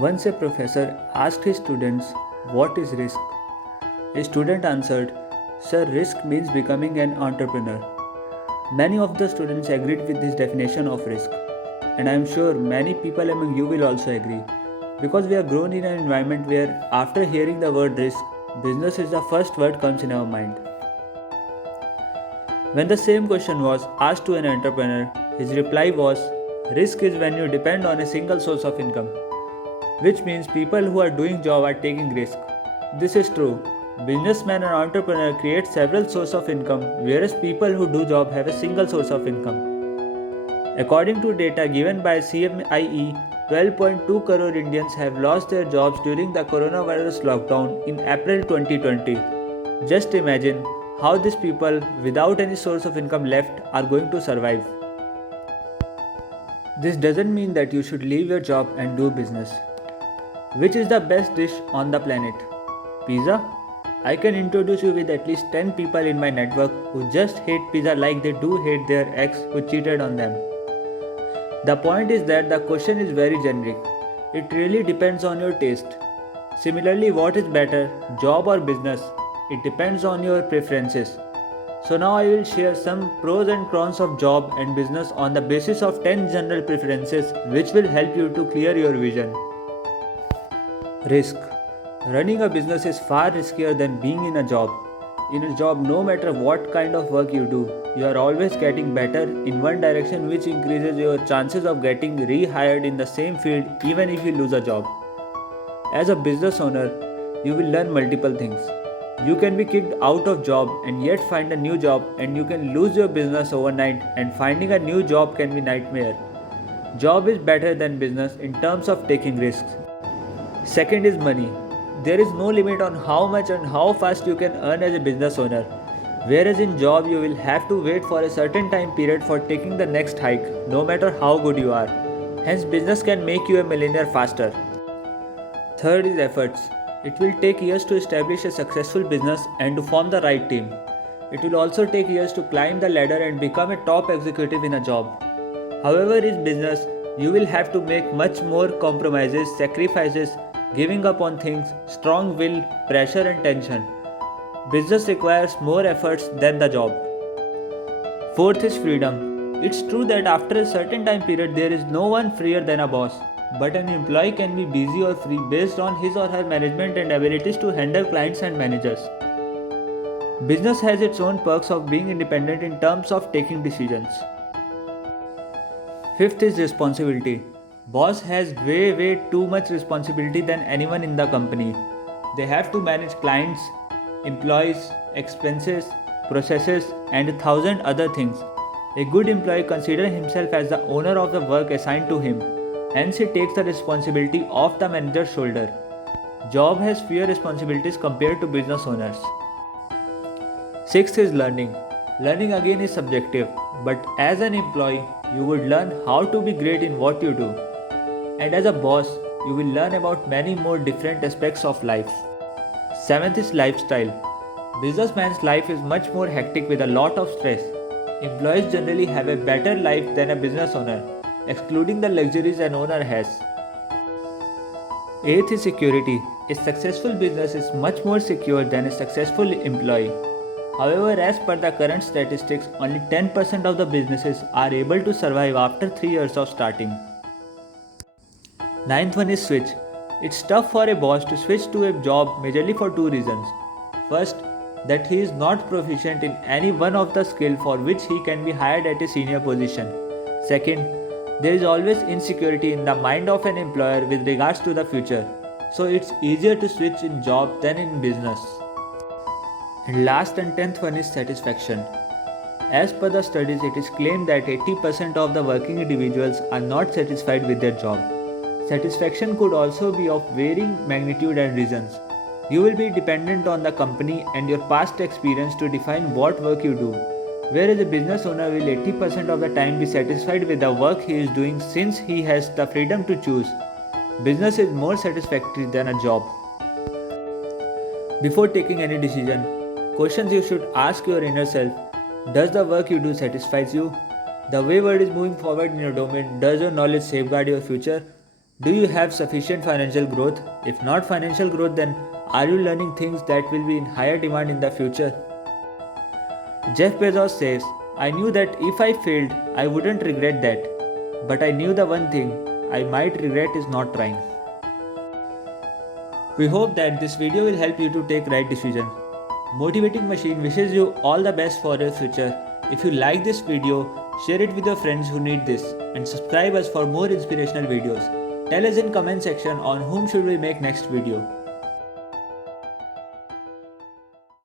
Once a professor asked his students, "What is risk?" A student answered, "Sir, risk means becoming an entrepreneur." Many of the students agreed with this definition of risk, and I am sure many people among you will also agree because we are grown in an environment where, after hearing the word risk, business is the first word comes in our mind. When the same question was asked to an entrepreneur, his reply was, "Risk is when you depend on a single source of income," which means people who are doing job are taking risk. This is true. Businessman or entrepreneur create several sources of income, whereas people who do job have a single source of income. According to data given by CMIE, 12.2 crore Indians have lost their jobs during the coronavirus lockdown in April 2020. Just imagine how these people without any source of income left are going to survive. This doesn't mean that you should leave your job and do business. Which is the best dish on the planet? Pizza? I can introduce you with at least 10 people in my network who just hate pizza like they do hate their ex who cheated on them. The point is that the question is very generic. It really depends on your taste. Similarly, what is better, job or business? It depends on your preferences. So now I will share some pros and cons of job and business on the basis of 10 general preferences which will help you to clear your vision. Risk. Running a business is far riskier than being in a job. In a job, no matter what kind of work you do, you are always getting better in one direction, which increases your chances of getting rehired in the same field even if you lose a job. As a business owner, you will learn multiple things. You can be kicked out of job and yet find a new job, and you can lose your business overnight, and finding a new job can be nightmare. Job is better than business in terms of taking risks. Second is money. There is no limit on how much and how fast you can earn as a business owner. Whereas in job you will have to wait for a certain time period for taking the next hike, no matter how good you are. Hence business can make you a millionaire faster. Third is efforts. It will take years to establish a successful business and to form the right team. It will also take years to climb the ladder and become a top executive in a job. However, in business, you will have to make much more compromises, sacrifices, giving up on things, strong will, pressure and tension. Business requires more efforts than the job. Fourth is freedom. It's true that after a certain time period there is no one freer than a boss, but an employee can be busy or free based on his or her management and abilities to handle clients and managers. Business has its own perks of being independent in terms of taking decisions. Fifth is responsibility. Boss has way too much responsibility than anyone in the company. They have to manage clients, employees, expenses, processes and 1,000 other things. A good employee considers himself as the owner of the work assigned to him. Hence he takes the responsibility off the manager's shoulder. Job has fewer responsibilities compared to business owners. Sixth is learning. Learning again is subjective, but as an employee, you would learn how to be great in what you do. And as a boss, you will learn about many more different aspects of life. Seventh is lifestyle. Businessman's life is much more hectic with a lot of stress. Employees generally have a better life than a business owner, excluding the luxuries an owner has. Eighth is security. A successful business is much more secure than a successful employee. However, as per the current statistics, only 10% of the businesses are able to survive after 3 years of starting. Ninth one is switch. It's tough for a boss to switch to a job majorly for two reasons. First, that he is not proficient in any one of the skill for which he can be hired at a senior position. Second, there is always insecurity in the mind of an employer with regards to the future. So it's easier to switch in job than in business. And last and 10th one is satisfaction. As per the studies, it is claimed that 80% of the working individuals are not satisfied with their job. Satisfaction could also be of varying magnitude and reasons. You will be dependent on the company and your past experience to define what work you do, whereas a business owner will 80% of the time be satisfied with the work he is doing since he has the freedom to choose. Business is more satisfactory than a job. Before taking any decision, questions you should ask your inner self: does the work you do satisfies you? The way world is moving forward in your domain, does your knowledge safeguard your future? Do you have sufficient financial growth? If not financial growth, then are you learning things that will be in higher demand in the future? Jeff Bezos says, I knew that if I failed, I wouldn't regret that. But I knew the one thing I might regret is not trying. We hope that this video will help you to take right decisions. Motivating Machine wishes you all the best for your future. If you like this video, share it with your friends who need this and subscribe us for more inspirational videos. Tell us in comment section on whom should we make next video.